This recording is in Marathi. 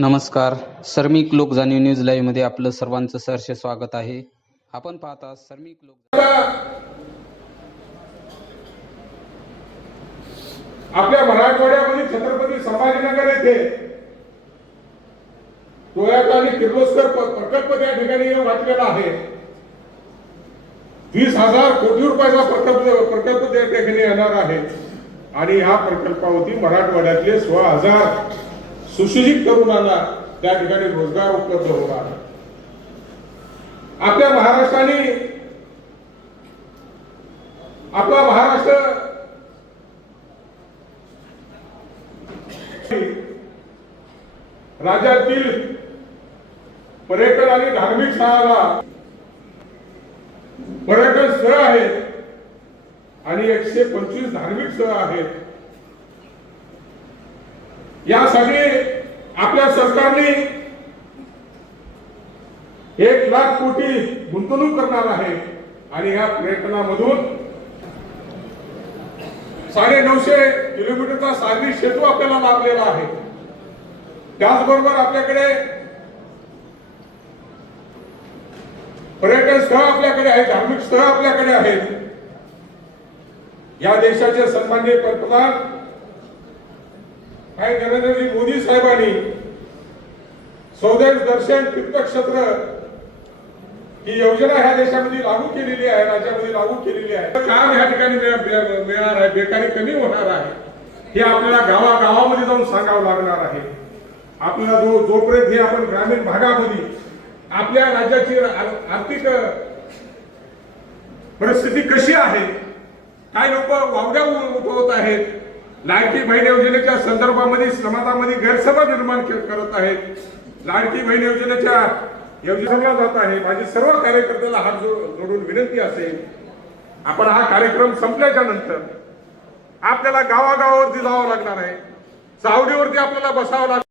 नमस्कार. सर्मिक लोक जाणीव न्यूज लाईव्हमध्ये आपलं सर्वांचं सहर्ष स्वागत आहे. आपण पाहता सर्मिक लोक आपल्या मराठवाड्यामध्ये छत्रपती संभाजीनगर येथे टोयाचा आणि किर्लोस्कर प्रकल्प त्या ठिकाणी येऊन घातलेला आहे. वीस हजार कोटी रुपयाचा प्रकल्प प्रकल्प त्या ठिकाणी येणार आहे. आणि ह्या प्रकल्पावरती मराठवाड्यातले सोळा हजार सुशिक्षित तरुणांना त्या ठिकाणी रोजगार उपलब्ध होणार आपल्या महाराष्ट्राने आपला महाराष्ट्र राज्यातील पर्यटन आणि धार्मिक स्थळाला पर्यटन स्थळ आहेत आणि एकशे पंचवीस धार्मिक स्थळ आहेत. यासाठी आपल्या सरकारने एक लाख कोटी गुंतवणूक करणार आहे. आणि या पर्यटनामधून साडे नऊशे किलोमीटरचा सागरी सेतू आपल्याला लाभलेला आहे. त्याचबरोबर आपल्याकडे पर्यटन स्थळ आपल्याकडे आहे धार्मिक स्थळ आपल्याकडे आहेत. या देशाचे सन्माननीय पंतप्रधान काही नरेंद्रजी मोदी साहेबांनी स्वदेश दर्शन तीर्थक्षेत्र ही योजना ह्या देशामध्ये लागू केलेली आहे राज्यामध्ये लागू केलेली आहे. काम ह्या ठिकाणी मिळणार आहे बेकारी कमी होणार आहे. हे आपल्याला गावागावामध्ये जाऊन सांगावं लागणार आहे. आपल्याला जो जोपर्यंत हे आपण ग्रामीण भागामध्ये आपल्या राज्याची आर्थिक परिस्थिती कशी आहे काय लोक वावड्या उ- आहेत लाडकी बहीण योजनेच्या संदर्भामध्ये समाजामध्ये गैरसमज निर्माण करत आहेत. लाडकी बहीण योजनेच्या योजनेला जात आहे. माझी सर्व कार्यकर्त्याला हात जोडून विनंती असेल आपण हा कार्यक्रम संपल्याच्या नंतर आपल्याला गावागावावरती जावं लागणार आहे. चावडीवरती आपल्याला बसावं लागणार